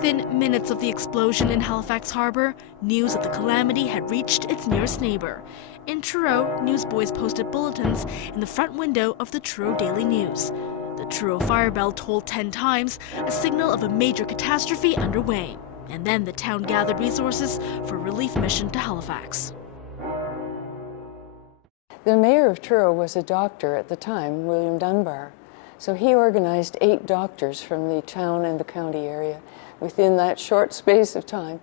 Within minutes of the explosion in Halifax Harbour, news of the calamity had reached its nearest neighbour. In Truro, newsboys posted bulletins in the front window of the Truro Daily News. The Truro fire bell tolled 10 times, a signal of a major catastrophe underway. And then the town gathered resources for a relief mission to Halifax. The mayor of Truro was a doctor at the time, William Dunbar. So he organized 8 doctors from the town and the county area within that short space of time,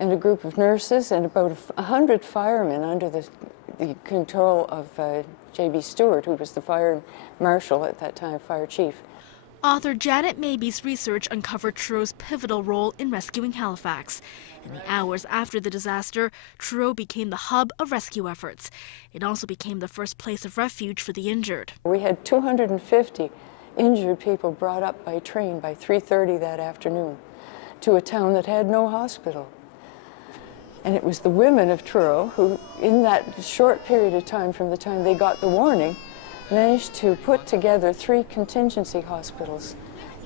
and a group of nurses and about 100 firemen under the control of J.B. Stewart, who was the fire marshal at that time, fire chief. Author Janet Maybe's research uncovered Truro's pivotal role in rescuing Halifax. In the hours after the disaster, Truro became the hub of rescue efforts. It also became the first place of refuge for the injured. We had 250 injured people brought up by train by 3:30 that afternoon to a town that had no hospital. And it was the women of Truro who, in that short period of time from the time they got the warning, managed to put together 3 contingency hospitals,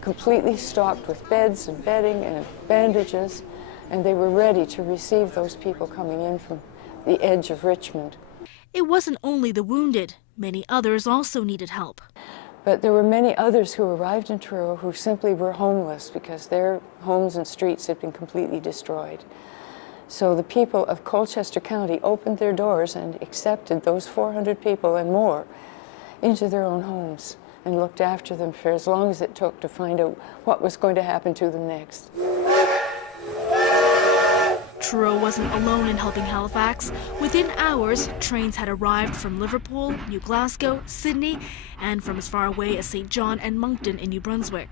completely stocked with beds and bedding and bandages, and they were ready to receive those people coming in from the edge of Richmond. It wasn't only the wounded. Many others also needed help. But there were many others who arrived in Truro who simply were homeless because their homes and streets had been completely destroyed. So the people of Colchester County opened their doors and accepted those 400 people and more into their own homes and looked after them for as long as it took to find out what was going to happen to them next. Truro wasn't alone in helping Halifax. Within hours, trains had arrived from Liverpool, New Glasgow, Sydney, and from as far away as St. John and Moncton in New Brunswick.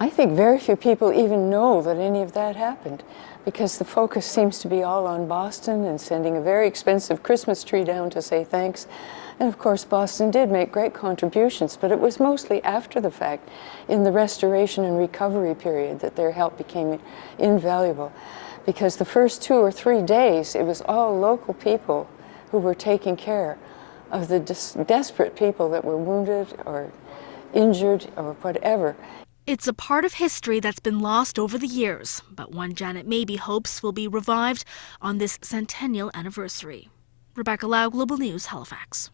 I think very few people even know that any of that happened, because the focus seems to be all on Boston and sending a very expensive Christmas tree down to say thanks. And of course, Boston did make great contributions, but it was mostly after the fact, in the restoration and recovery period, that their help became invaluable. Because the first 2 or 3 days, it was all local people who were taking care of the desperate people that were wounded or injured or whatever. It's a part of history that's been lost over the years, but one Janet Maybe hopes will be revived on this centennial anniversary. Rebecca Lau, Global News, Halifax.